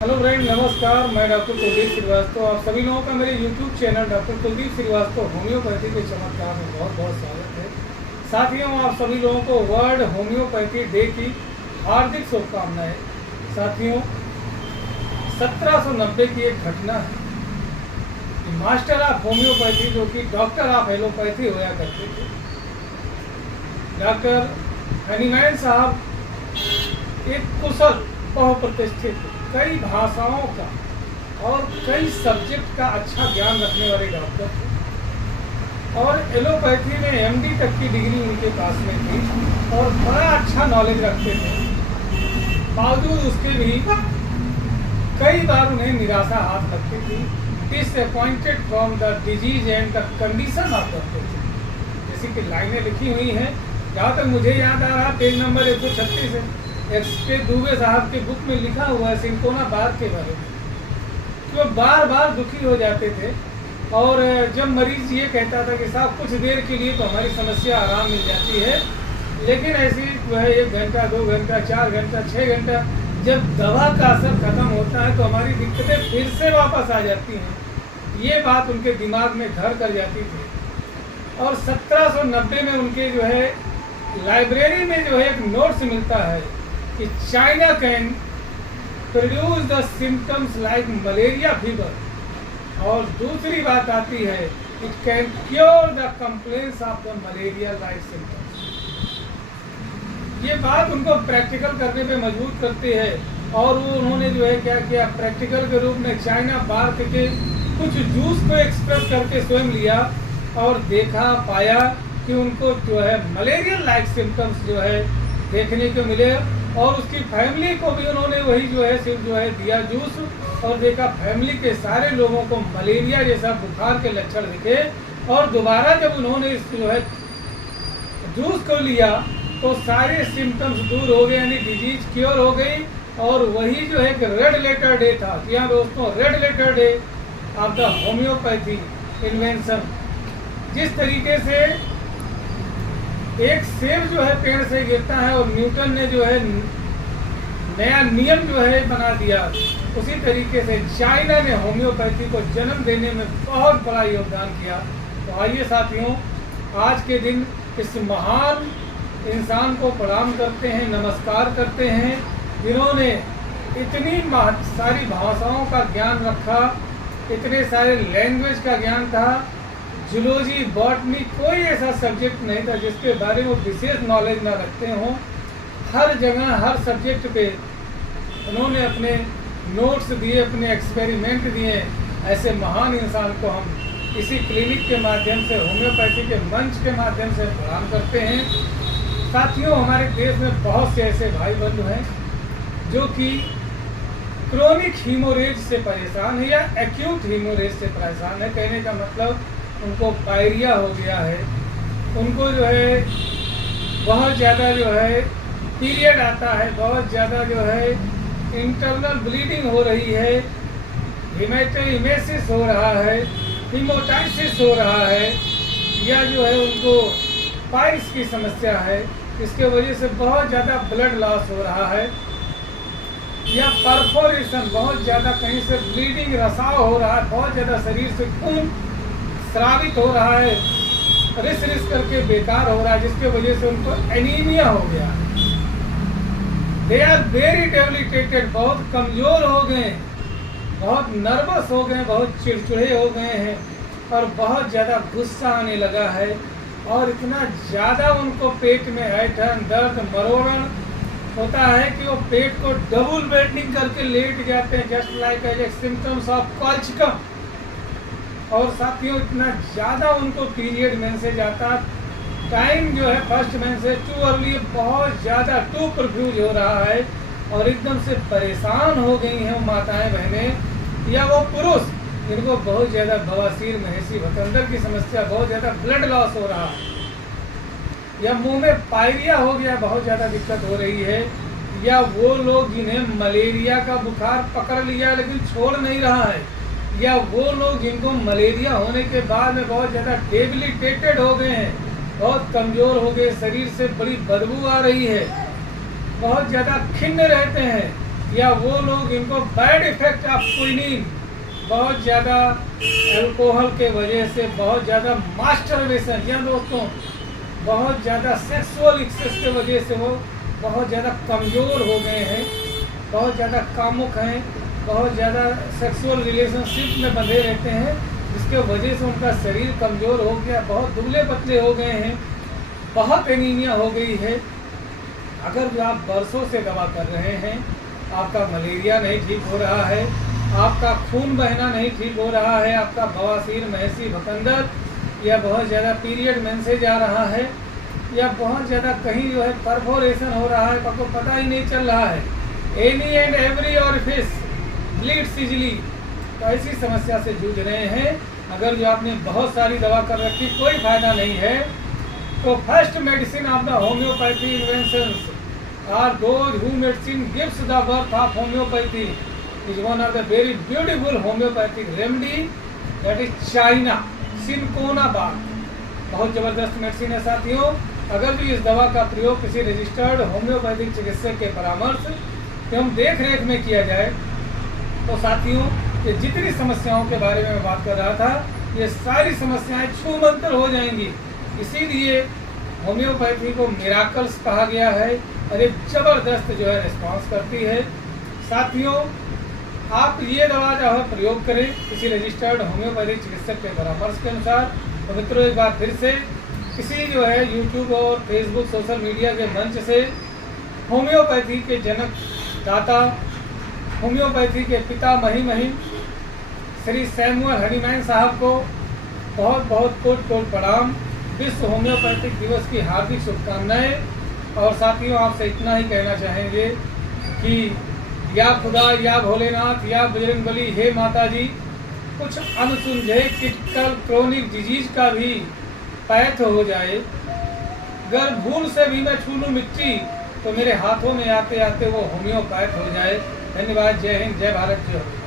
Hello friend, नमस्कार। मैं doctor Kuldeep Srivastava. आप सभी लोगों का मेरे YouTube channel doctor Kuldeep Shrivastava homeopathy के चमत्कार में बहुत बहुत स्वागत है। साथियों, आप सभी लोगों को वर्ल्ड होम्योपैथी डे की हार्दिक शुभकामनाएं। साथियों, 1790 की एक घटना है कि मास्टर ऑफ होम्योपैथी, जो कि डॉक्टर ऑफ एलोपैथी होया करते थे, डॉक्टर हनीमैन साहब एक कुशल, बहुप्रतिष्ठित, कई भाषाओं का और कई सब्जेक्ट का अच्छा ज्ञान रखने वाले डॉक्टर थे और एलोपैथी में एमडी तक की डिग्री उनके पास में थी और बड़ा अच्छा नॉलेज रखते थे। बावजूद उसके भी कई बार उन्हें निराशा हाथ लगती थी। Disappointed from the disease and the condition of the patient, जैसी कि लाइनें लिखी हुई हैं। जहाँ तक मुझे याद आ रहा, पेज नंबर 136 है, एक्सपे दुबे साहब के बुक में लिखा हुआ है सिंकोना बार के बारे में, तो बार बार दुखी हो जाते थे। और जब मरीज ये कहता था कि साहब कुछ देर के लिए तो हमारी समस्या आराम मिल जाती है, लेकिन ऐसी जो है 1 घंटा, 2 घंटा, 4 घंटा, 6 घंटा जब दवा का असर खत्म होता है तो हमारी दिक्कतें फिर से वापस आ जाती हैं। ये बात उनके दिमाग में घर कर जाती थी। और 1790 में उनके जो है लाइब्रेरी में जो है एक नोट्स मिलता है कि China can produce the symptoms like malaria fever, और दूसरी बात आती है it can cure the complaints of the malaria like symptoms. ये बात उनको प्रैक्टिकल करने पे मजबूर करती है और वो उन्होंने जो है क्या किया, प्रैक्टिकल के रूप में चाइना बार्क के कुछ जूस को एक्सप्रेस करके स्वयं लिया और देखा, पाया कि उनको जो है मलेरिया लाइक सिम्टम्स जो है देखने को मिले। और उसकी फैमिली को भी उन्होंने वही जो है सिर्फ जो है दिया जूस, और देखा फैमिली के सारे लोगों को मलेरिया जैसा बुखार के लक्षण दिखे। और दोबारा जब उन्होंने इस जो है जूस को लिया तो सारे सिम्टम्स दूर हो गए, यानी डिजीज क्योर हो गई। और वही जो है एक रेड लेटर डे था। जी हाँ दोस्तों, red letter day of the homeopathy invention. जिस तरीके से एक सेब जो है पेड़ से गिरता है और न्यूटन ने जो है नया नियम जो है बना दिया, उसी तरीके से चाइना ने होम्योपैथी को जन्म देने में बहुत बड़ा योगदान किया। तो आइए साथियों, आज के दिन इस महान इंसान को प्रणाम करते हैं, नमस्कार करते हैं, जिन्होंने इतनी सारी भाषाओं का ज्ञान रखा, इतने सारे लैंग्वेज का ज्ञान था। जूलॉजी, बॉटनी, कोई ऐसा सब्जेक्ट नहीं था जिसके बारे में वो विशेष नॉलेज ना रखते हों। हर जगह, हर सब्जेक्ट पे उन्होंने अपने नोट्स दिए, अपने एक्सपेरिमेंट दिए। ऐसे महान इंसान को हम इसी क्लिनिक के माध्यम से, होम्योपैथी के मंच के माध्यम से प्रणाम करते हैं। साथियों, हमारे देश में बहुत से ऐसे भाई बंधु हैं जो कि क्रोनिक हीमोरेज से परेशान है या एक्यूट हीमोरेज से परेशान है। कहने का मतलब उनको पायरिया हो गया है, उनको जो है बहुत ज़्यादा जो है पीरियड आता है, बहुत ज़्यादा जो है इंटरनल ब्लीडिंग हो रही है, हेमेटोइमेसिस हो रहा है, हीमोटाइसिस हो रहा है, या जो है उनको पाइल्स की समस्या है, इसके वजह से बहुत ज़्यादा ब्लड लॉस हो रहा है, या परफोरेशन, बहुत ज़्यादा कहीं से ब्लीडिंग, रसाव हो रहा है, बहुत ज़्यादा शरीर से खून स्रावित हो रहा है, रिस करके बेकार हो रहा है, जिसके वजह से उनको एनीमिया हो गया। दे आर वेरी डेबिलिटेटेड, बहुत कमज़ोर हो गए, बहुत नर्वस हो गए, बहुत चिड़चिड़े हो गए हैं और बहुत ज़्यादा गुस्सा आने लगा है। और इतना ज़्यादा उनको पेट में ऐंठन, दर्द, मरोड़न होता है कि वो पेट को डबल बेडिंग करके लेट जाते हैं, just like as symptoms of colchicum. और साथियों, इतना ज़्यादा उनको पीरियड मेंसेज आता, टाइम जो है फर्स्ट मेंसेज टू अर्ली, बहुत ज़्यादा टू प्रोफ्यूज हो रहा है और एकदम से परेशान हो गई हैं वो माताएं, बहनें या वो पुरुष जिनको बहुत ज़्यादा बवासीर, महसी, भकंदर की समस्या, बहुत ज़्यादा ब्लड लॉस हो रहा है, या मुंह में पायरिया हो गया, बहुत ज़्यादा दिक्कत हो रही है, या वो लोग जिन्हें मलेरिया का बुखार पकड़ लिया लेकिन छोड़ नहीं रहा है, या वो लोग जिनको मलेरिया होने के बाद में बहुत ज़्यादा डेबिलिटेटेड हो गए हैं, बहुत कमज़ोर हो गए, शरीर से बड़ी बदबू आ रही है, बहुत ज़्यादा खिन्न रहते हैं, या वो लोग जिनको बैड इफेक्ट ऑफ क्विनीन, बहुत ज़्यादा अल्कोहल के वजह से, बहुत ज़्यादा मास्टरबेशन या दोस्तों बहुत ज़्यादा सेक्सुअल एक्सेस के वजह से वो बहुत ज़्यादा कमज़ोर हो गए हैं, बहुत ज़्यादा कामुक हैं, बहुत ज़्यादा सेक्सुअल रिलेशनशिप में बंधे रहते हैं, जिसके वजह से उनका शरीर कमज़ोर हो गया, बहुत दुबले पतले हो गए हैं, बहुत एनीमिया हो गई है। अगर जो आप बरसों से दवा कर रहे हैं, आपका मलेरिया नहीं ठीक हो रहा है, आपका खून बहना नहीं ठीक हो रहा है, आपका बवासीर, महसी, भकंदर या बहुत ज़्यादा पीरियड मेंसेज आ रहा है, या बहुत ज़्यादा कहीं जो है परफोरेशन हो रहा है, आपको पता ही नहीं चल रहा है, any and every orifice bleeds easily, तो ऐसी समस्या से जूझ रहे हैं, अगर जो आपने बहुत सारी दवा कर रखी कोई फायदा नहीं है, तो first medicine of the homeopathy inventions are those who medicine gives the birth of homeopathy is one of the very beautiful homeopathic remedy, that is China cinchona bark. बहुत ज़बरदस्त मेडिसिन है साथियों। अगर भी इस दवा का प्रयोग किसी रजिस्टर्ड होम्योपैथिक चिकित्सक के परामर्श एवं देख रेख में किया जाए, तो साथियों ये जितनी समस्याओं के बारे में मैं बात कर रहा था, ये सारी समस्याएं छूमंतर हो जाएंगी। इसीलिए होम्योपैथी को मिराकल्स कहा गया है और एक ज़बरदस्त जो है रिस्पांस करती है। साथियों आप ये दवा जो है प्रयोग करें किसी रजिस्टर्ड होम्योपैथिक चिकित्सक के परामर्श के अनुसार। तो मित्रों एक बार फिर से किसी जो है यूट्यूब और फेसबुक सोशल मीडिया के मंच से होम्योपैथी के जनक दाता, होम्योपैथी के पिता महिम श्री सैमुअल हनीमैन साहब को बहुत बहुत कोट कोट प्रणाम। विश्व होम्योपैथिक दिवस की हार्दिक शुभकामनाएं। और साथियों आपसे इतना ही कहना चाहेंगे कि या खुदा, या भोलेनाथ, या बजरंगबली, हे माता जी, कुछ अनसुलझे क्रिटिकल क्रोनिक डिजीज का भी पैथ हो जाए, अगर भूल से भी मैं छू लूं मिट्टी, तो मेरे हाथों में आते आते वो होम्योपैथ हो जाए। धन्यवाद। जय हिंद, जय भारत, जय।